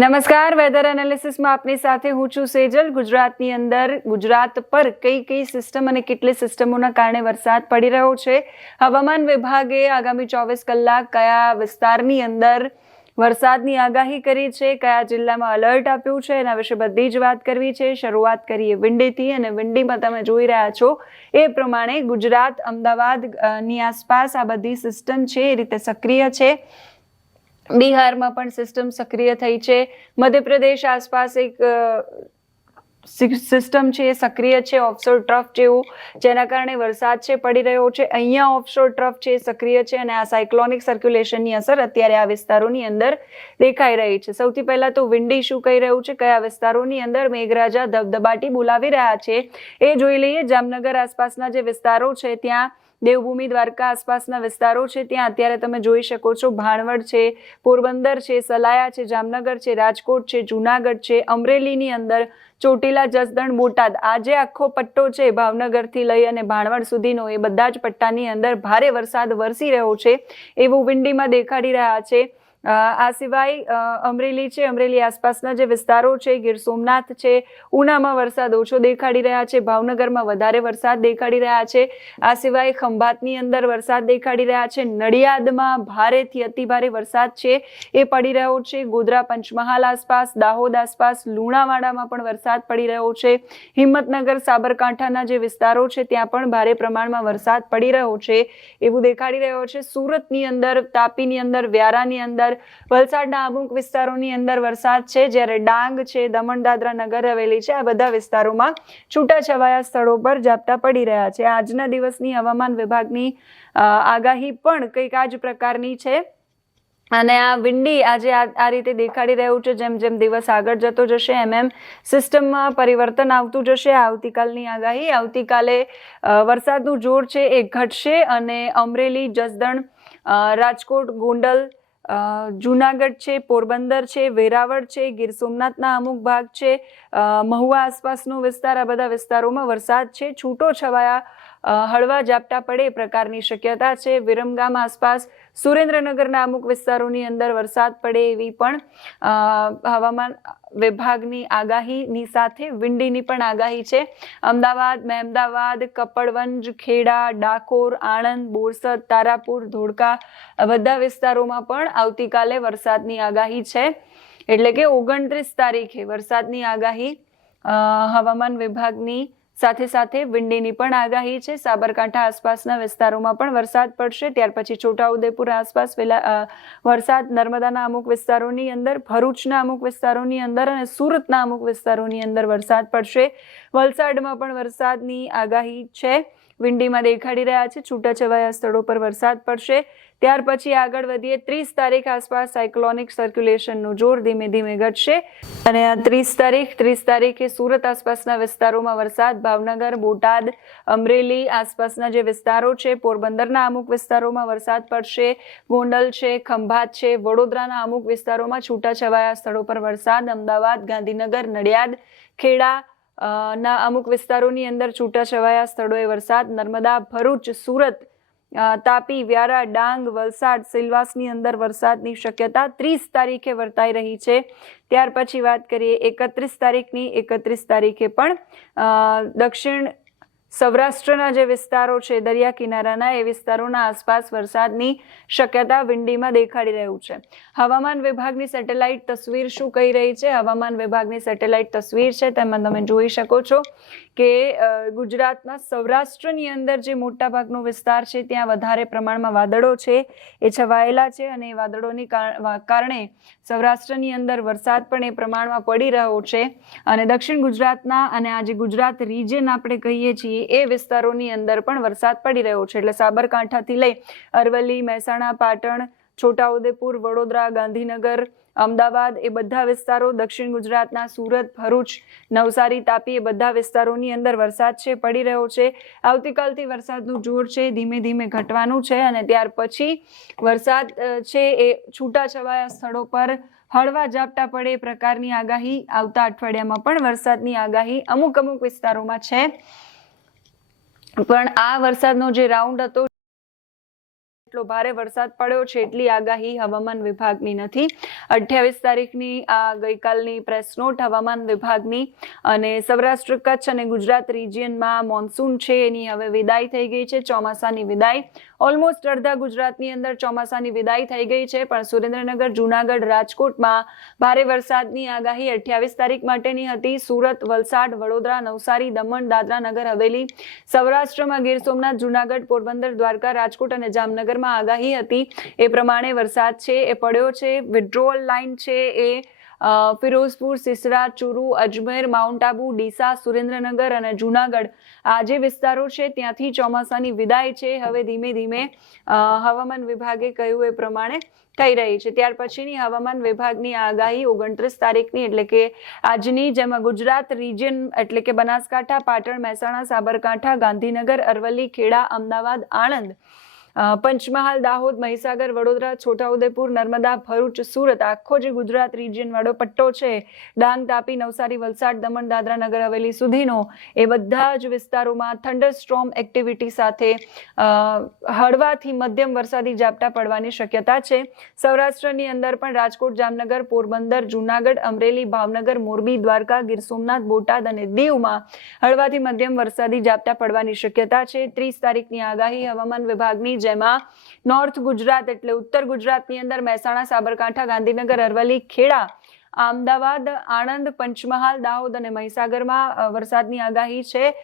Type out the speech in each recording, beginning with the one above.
નમસ્કાર, વેધર એનાલિસિસમાં આપની સાથે હું છું સેજલ। ગુજરાતની અંદર ગુજરાત પર કઈ સિસ્ટમ અને કેટલી સિસ્ટમોના કારણે વરસાદ પડી રહ્યો છે, હવામાન વિભાગે આગામી 24 કલાક કયા વિસ્તારની અંદર વરસાદની આગાહી કરી છે, કયા જિલ્લામાં એલર્ટ આપ્યું છે, એના વિશે બધી જ વાત કરવી છે। શરૂઆત કરીએ વિંડીથી, અને વિંડીમાં તમે જોઈ રહ્યા છો એ પ્રમાણે ગુજરાત અમદાવાદની આસપાસ આ બધી સિસ્ટમ છે એ રીતે સક્રિય છે। બિહારમાં પણ સિસ્ટમ સક્રિય થઈ છે, મધ્યપ્રદેશ આસપાસ એક સિસ્ટમ છે એ સક્રિય છે ઓફશોર ટ્રફ જેવું, જેના કારણે વરસાદ છે પડી રહ્યો છે। અહીંયા ઓફશોર ટ્રફ છે સક્રિય છે અને આ સાયક્લોનિક સર્ક્યુલેશનની અસર અત્યારે આ વિસ્તારોની અંદર દેખાઈ રહી છે। સૌથી પહેલા તો વિંડી શું કહી રહ્યું છે, કયા વિસ્તારોની અંદર મેઘરાજા ધબધબાટી બોલાવી રહ્યા છે એ જોઈ લઈએ। જામનગર આસપાસના જે વિસ્તારો છે ત્યાં દેવભૂમિ દ્વારકા આસપાસના વિસ્તારો છે ત્યાં અત્યારે તમે જોઈ શકો છો ભાણવડ છે, પોરબંદર છે, સલાયા છે, જામનગર છે, રાજકોટ છે, જુનાગઢ છે, અમરેલીની અંદર ચોટીલા, જસદણ, બોટાદ, આ જે આખો પટ્ટો છે ભાવનગરથી લઈ અને ભાણવડ સુધીનો, એ બધા જ પટ્ટાની અંદર ભારે વરસાદ વરસી રહ્યો છે એવું વિંડીમાં દેખાડી રહ્યા છે। આ સિવાય અમરેલી છે, અમરેલી આસપાસના જે વિસ્તારો છે, ગીર સોમનાથ છે, ઉનામાં વરસાદ ઓછો દેખાડી રહ્યા છે, ભાવનગરમાં વધારે વરસાદ દેખાડી રહ્યા છે। આ સિવાય ખંભાતની અંદર વરસાદ દેખાડી રહ્યા છે, નડિયાદમાં ભારેથી અતિભારે વરસાદ છે એ પડી રહ્યો છે, ગોધરા, પંચમહાલ આસપાસ, દાહોદ આસપાસ, લુણાવાડામાં પણ વરસાદ પડી રહ્યો છે, હિંમતનગર, સાબરકાંઠાના જે વિસ્તારો છે ત્યાં પણ ભારે પ્રમાણમાં વરસાદ પડી રહ્યો છે એવું દેખાડી રહ્યો છે। સુરતની અંદર, તાપીની અંદર, વ્યારાની અંદર, વલસાડના અમુક વિસ્તારોની અંદર વરસાદ છે, જ્યારે ડાંગ છે, દમણ, દાદરા, નગર હવેલી છે, આ બધા વિસ્તારોમાં છૂટાછવાયા સ્થળો પર ઝાપટા પડી રહ્યા છે। આજના દિવસની હવામાન વિભાગની આગાહી પણ કંઈક આ જ પ્રકારની છે અને આ વિંડી આજે આ રીતે દેખાડી રહ્યું છે। જેમ જેમ દિવસ આગળ જતો જશે એમ સિસ્ટમમાં પરિવર્તન આવતું જશે। આવતીકાલની આગાહી, આવતીકાલે વરસાદનું જોર છે એ ઘટશે અને અમરેલી, જસદણ, રાજકોટ, ગોંડલ, જુનાગઢ છે, પોરબંદર છે, વેરાવળ છે, ગીર સોમનાથના અમુક ભાગ છે, મહુવા આસપાસનો વિસ્તાર, આ બધા વિસ્તારોમાં વરસાદ છે છૂટો છવાયા હળવા ઝાપટા પડે એ પ્રકારની શક્યતા છે। વિરમગામ આસપાસ, સુરેન્દ્રનગરના અમુક વિસ્તારોની અંદર વરસાદ પડે એવી પણ હવામાન વિભાગની આગાહીની સાથે વિંડીની પણ આગાહી છે। અમદાવાદ, મહેમદાવાદ, કપડવંજ, ખેડા, ડાકોર, આણંદ, બોરસદ, તારાપુર, ધોળકા, બધા વિસ્તારોમાં પણ આવતીકાલે વરસાદની આગાહી છે, એટલે કે 29 તારીખે વરસાદની આગાહી હવામાન વિભાગની સાથે સાથે વિંડીની પણ આગાહી છે। સાબરકાંઠા આસપાસના વિસ્તારોમાં પણ વરસાદ પડશે, ત્યાર પછી છોટાઉદેપુર આસપાસ વરસાદ, નર્મદાના અમુક વિસ્તારોની અંદર, ભરૂચના અમુક વિસ્તારોની અંદર અને સુરતના અમુક વિસ્તારોની અંદર વરસાદ પડશે। વલસાડમાં પણ વરસાદની આગાહી છે, વિંડીમાં દેખાડી રહ્યા છે, છૂટાછવાયા સ્થળો પર વરસાદ પડશે। ત્યાર પછી આગળ વધીએ, 30 તારીખ આસપાસ સાયક્લોનિક સર્ક્યુલેશનનું જોર ધીમે ધીમે ઘટશે અને આ 30 તારીખે સુરત આસપાસના વિસ્તારોમાં વરસાદ, ભાવનગર, બોટાદ, અમરેલી આસપાસના જે વિસ્તારો છે, પોરબંદરના અમુક વિસ્તારોમાં વરસાદ પડશે, ગોંડલ છે, ખંભાત છે, વડોદરાના અમુક વિસ્તારોમાં છૂટાછવાયા સ્થળો પર વરસાદ, અમદાવાદ, ગાંધીનગર, નડિયાદ, ખેડા ના અમુક વિસ્તારોની અંદર છૂટાછવાયા સ્થળોએ વરસાદ, નર્મદા, ભરૂચ, સુરત, તાપી, વ્યારા, ડાંગ, વલસાડ, સિલવાસની અંદર વરસાદની શક્યતા 30 તારીખે વર્તાઈ રહી છે। ત્યાર પછી વાત કરીએ 31 તારીખની, 31 તારીખે પણ દક્ષિણ સૌરાષ્ટ્રના જે વિસ્તારો છે દરિયા કિનારાના, એ વિસ્તારોના આસપાસ વરસાદની શક્યતા વિંડીમાં દેખાડી રહ્યું છે। હવામાન વિભાગની સેટેલાઇટ તસવીર શું કહી રહી છે? હવામાન વિભાગની સેટેલાઇટ તસવીર છે તેમાં તમે જોઈ શકો છો કે ગુજરાતના સૌરાષ્ટ્રની અંદર જે મોટા ભાગનો વિસ્તાર છે ત્યાં વધારે પ્રમાણમાં વાદળો છે એ છવાયેલા છે અને એ વાદળોની કારણે સૌરાષ્ટ્રની અંદર વરસાદ પણ એ પ્રમાણમાં પડી રહ્યો છે અને દક્ષિણ ગુજરાતના અને આ જે ગુજરાત રિજન આપણે કહીએ છીએ એ વિસ્તારોની અંદર પણ વરસાદ પડી રહ્યો છે। એટલે સાબરકાંઠાથી લઈ અરવલ્લી, મહેસાણા, પાટણ, છોટાઉદેપુર, વડોદરા, ગાંધીનગર, અમદાવાદ, એ બધા વિસ્તારો, દક્ષિણ ગુજરાતના સુરત, ભરૂચ, નવસારી, તાપી, એ બધા વિસ્તારોની અંદર વરસાદ છે પડી રહ્યો છે। આવતીકાલથી વરસાદનું જોર છે ધીમે ધીમે ઘટવાનું છે અને ત્યાર પછી વરસાદ છે એ છૂટાછવાયા સ્થળો પર હળવા ઝાપટા પડે એ પ્રકારની આગાહી આવતા અઠવાડિયામાં પણ વરસાદની આગાહી અમુક વિસ્તારોમાં છે। પણ આ વરસાદનો જે રાઉન્ડ હતો જેટલો ભારે વરસાદ પડ્યો છે એટલી આગાહી હવામાન વિભાગની નથી. 28 તારીખની આ ગઈકાલની પ્રેસ નોટ હવામાન વિભાગની, અને સૌરાષ્ટ્ર, કચ્છ અને ગુજરાત રિજિયનમાં મોન્સૂન છે એની હવે વિદાય થઈ ગઈ છે, ચોમાસાની વિદાય. ઓલમોસ્ટ અડધા ગુજરાતની અંદર ચોમાસાની વિદાય થઈ ગઈ છે, પણ સુરેન્દ્રનગર, જૂનાગઢ, રાજકોટમાં ભારે વરસાદની આગાહી 28 તારીખ માટેની હતી. સુરત, વલસાડ, વડોદરા, નવસારી, દમણ, દાદરા નગર હવેલી, સૌરાષ્ટ્રમાં ગીર સોમનાથ, જૂનાગઢ, પોરબંદર, દ્વારકા, રાજકોટ અને જામનગરમાં આગાહી હતી. એ પ્રમાણે વરસાદ છે એ પડ્યો છે. વિડ્રોઅલ લાઇન છે એ ફિરોઝપુર, સિસરા, ચુરુ, અજમેર, માઉન્ટ આબુ, ડીસા, સુરેન્દ્રનગર અને જૂનાગઢ આ જે વિસ્તારો છે ત્યાંથી ચોમાસાની વિદાય છે હવે ધીમે ધીમે હવામાન વિભાગે કહ્યું એ પ્રમાણે થઈ રહી છે. ત્યાર પછીની હવામાન વિભાગની આગાહી 29 તારીખની એટલે કે આજની, જેમાં ગુજરાત રિજિયન એટલે કે બનાસકાંઠા, પાટણ, મહેસાણા, સાબરકાંઠા, ગાંધીનગર, અરવલ્લી, ખેડા, અમદાવાદ, આણંદ, પંચમહાલ, દાહોદ, મહીસાગર, વડોદરા, છોટાઉદેપુર, નર્મદા, ભરૂચ, સુરત, આખો જે ગુજરાત રિજિયન વાળો પટ્ટો છે, ડાંગ, તાપી, નવસારી, વલસાડ, દમણ, દાદરા નગર હવેલી સુધીનો, એ બધા જ વિસ્તારોમાં થંડરસ્ટોર્મ એક્ટિવિટી સાથે હળવાથી મધ્યમ વરસાદી ઝાપટા પડવાની શક્યતા છે. સૌરાષ્ટ્રની અંદર પણ રાજકોટ, જામનગર, પોરબંદર, જૂનાગઢ, અમરેલી, ભાવનગર, મોરબી, દ્વારકા, ગીર સોમનાથ, બોટાદ અને દીવમાં હળવાથી મધ્યમ વરસાદી ઝાપટા પડવાની શક્યતા છે. 30 તારીખની આગાહી હવામાન વિભાગની, જેમાં નોર્થ ગુજરાત એટલે ઉત્તર ગુજરાતની અંદર મહેસાણા, સાબરકાંઠા, ગાંધીનગર, અરવલ્લી, ખેડા, અમદાવાદ, આણંદ, પંચમહાલ, દાહોદ અને મહીસાગરમાં વરસાદની આગાહી છે.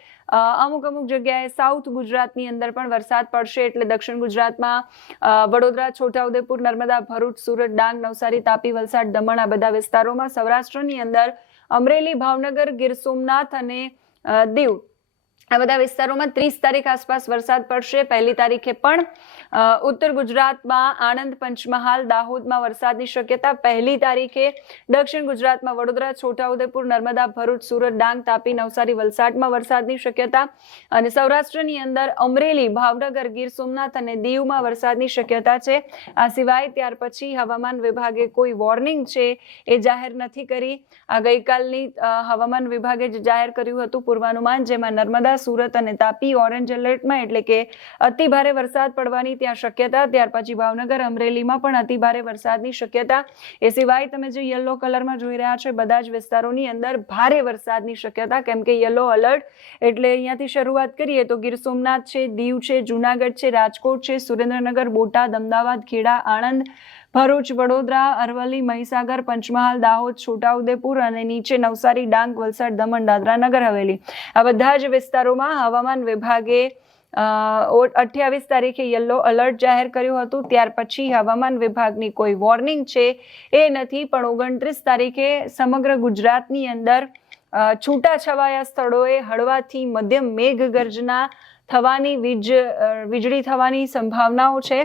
અમુક જગ્યાએ સાઉથ ગુજરાતની અંદર પણ વરસાદ પડશે, એટલે દક્ષિણ ગુજરાતમાં વડોદરા, છોટાઉદેપુર, નર્મદા, ભરૂચ, સુરત, ડાંગ, નવસારી, તાપી, વલસાડ, દમણ આ બધા વિસ્તારોમાં. સૌરાષ્ટ્રની અંદર અમરેલી, ભાવનગર, ગીર સોમનાથ અને દીવ આ બધા વિસ્તારોમાં 30 તારીખ આસપાસ વરસાદ પડશે. 1લી તારીખે પણ ઉત્તર ગુજરાતમાં આણંદ, પંચમહાલ, દાહોદમાં વરસાદની શક્યતા. 1લી તારીખે દક્ષિણ ગુજરાતમાં વડોદરા, છોટાઉદેપુર, નર્મદા, ભરૂચ, સુરત, ડાંગ, તાપી, નવસારી, વલસાડમાં વરસાદની શક્યતા. અને સૌરાષ્ટ્રની અંદર અમરેલી, ભાવનગર, ગીર સોમનાથ અને દીવમાં વરસાદની શક્યતા છે. આ સિવાય ત્યાર પછી હવામાન વિભાગે કોઈ વોર્નિંગ છે એ જાહેર નથી કરી. આ ગઈકાલની હવામાન વિભાગે જે જાહેર કર્યું હતું પૂર્વાનુમાન, જેમાં નર્મદા, સુરત અને તાપી ઓરેન્જ એલર્ટમાં એટલે કે અતિ ભારે વરસાદ પડવાની ત્યાં શક્યતા. ત્યાર પછી ભાવનગર, અમરેલીમાં પણ અતિ ભારે વરસાદની શક્યતા. એ સિવાય તમે જે યલો કલરમાં જોઈ રહ્યા છો બધા જ વિસ્તારોની અંદર ભારે વરસાદની શક્યતા, કેમ કે યલો અલર્ટ એટલે અહીંયાથી શરૂઆત કરીએ તો ગીર સોમનાથ છે, દીવ છે, જૂનાગઢ છે, રાજકોટ છે, સુરેન્દ્રનગર, બોટાદ, અમદાવાદ, ખેડા, આણંદ, ભરૂચ, વડોદરા, અરવલ્લી, મહીસાગર, પંચમહાલ, દાહોદ, છોટાઉદેપુર અને નીચે નવસારી, ડાંગ, વલસાડ, દમણ, દાદરા નગર હવેલી આ બધા જ વિસ્તારોમાં હવામાન વિભાગે 28 તારીખે યલો અલર્ટ જાહેર કર્યું હતું. ત્યાર પછી હવામાન વિભાગની કોઈ વોર્નિંગ છે એ નથી, પણ 29 તારીખે સમગ્ર ગુજરાતની અંદર છૂટાછવાયા સ્થળોએ હળવાથી મધ્યમ મેઘગર્જના થવાની, વીજળી થવાની સંભાવનાઓ છે.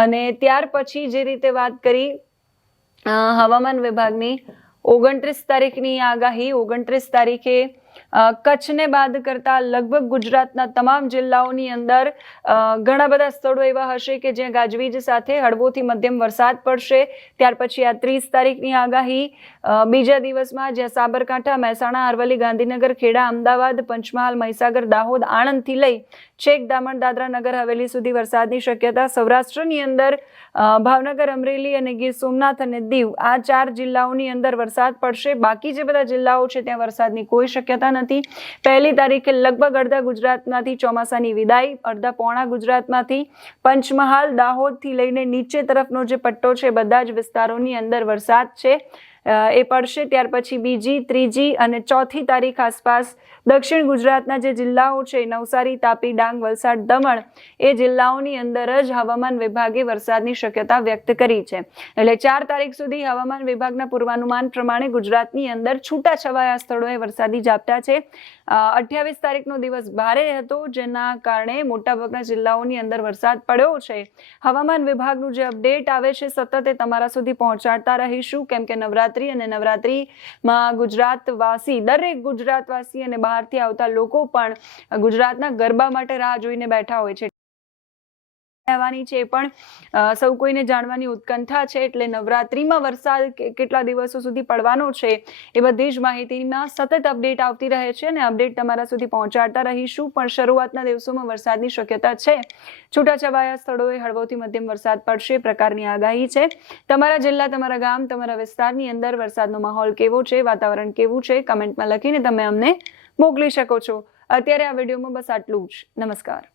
અને ત્યાર પછી જે રીતે વાત કરી હવામાન વિભાગની 29 તારીખની આગાહી, 29 તારીખે કચ્છને બાદ કરતા લગભગ ગુજરાતના તમામ જિલ્લાઓની અંદર ઘણા બધા સ્થળો એવા હશે કે જ્યાં ગાજવીજ સાથે હળવોથી મધ્યમ વરસાદ પડશે. ત્યાર પછી આ 30 તારીખની આગાહી બીજા દિવસમાં, જ્યાં સાબરકાંઠા, મહેસાણા, અરવલ્લી, ગાંધીનગર, ખેડા, અમદાવાદ, પંચમહાલ, મહીસાગર, દાહોદ, આણંદથી લઈ છેક દમણ, દાદરા નગર હવેલી સુધી વરસાદની શક્યતા. સૌરાષ્ટ્રની અંદર ભાવનગર, અમરેલી અને ગીર સોમનાથ અને દીવ આ 4 જિલ્લાઓની અંદર વરસાદ પડશે. બાકી જે બધા જિલ્લાઓ છે ત્યાં વરસાદની કોઈ શક્યતા નથી. 1લી તારીખે લગભગ અડધા ગુજરાતમાંથી ચોમાસાની વિદાય, અડધા પોણા ગુજરાતમાંથી પંચમહાલ, દાહોદથી લઈને નીચે તરફનો જે પટ્ટો છે બધા જ વિસ્તારોની અંદર વરસાદ છે એ પડશે. ત્યાર પછી 2જી, 3જી અને 4થી તારીખ આસપાસ દક્ષિણ ગુજરાતના જે જિલ્લાઓ છે નવસારી, તાપી, ડાંગ, વલસાડ, દમણ એ જિલ્લાઓની અંદર જ હવામાન વિભાગે વરસાદની શક્યતા વ્યક્ત કરી છે. એટલે 4 તારીખ સુધી હવામાન વિભાગના પૂર્વાનુમાન પ્રમાણે ગુજરાતની અંદર છૂટાછવાયા સ્થળોએ વરસાદી ઝાપટા છે. 28 તારીખનો દિવસ ભારે હતો, જેના કારણે મોટાભાગના જિલ્લાઓની અંદર વરસાદ પડ્યો છે. હવામાન વિભાગનું જે અપડેટ આવે છે સતત એ તમારા સુધી પહોંચાડતા રહીશું, કેમ કે નવરાત્રી અને નવરાત્રીમાં ગુજરાતવાસી, દરેક ગુજરાતવાસી અને બહારથી આવતા લોકો પણ ગુજરાતના ગરબા માટે રાહ જોઈને બેઠા હોય છે. થવાની છે એ પણ સૌ કોઈને જાણવાની ઉત્કંઠા છે. એટલે નવરાત્રિમાં વરસાદ કેટલા દિવસો સુધી પડવાનો છે એ બધી જ માહિતીમાં સતત અપડેટ આવતી રહે છે અને અપડેટ તમારા સુધી પહોંચાડતા રહીશું. પણ શરૂઆતના દિવસોમાં વરસાદની શક્યતા છે. છૂટાછવાયા સ્થળોએ હળવોથી મધ્યમ વરસાદ પડશે પ્રકારની આગાહી છે. તમારા જિલ્લા, તમારા ગામ, તમારા વિસ્તારની અંદર વરસાદનો માહોલ કેવો છે, વાતાવરણ કેવું છે, કમેન્ટમાં લખીને તમે અમને મોકલી શકો છો. અત્યારે આ વિડીયોમાં બસ આટલું જ. નમસ્કાર.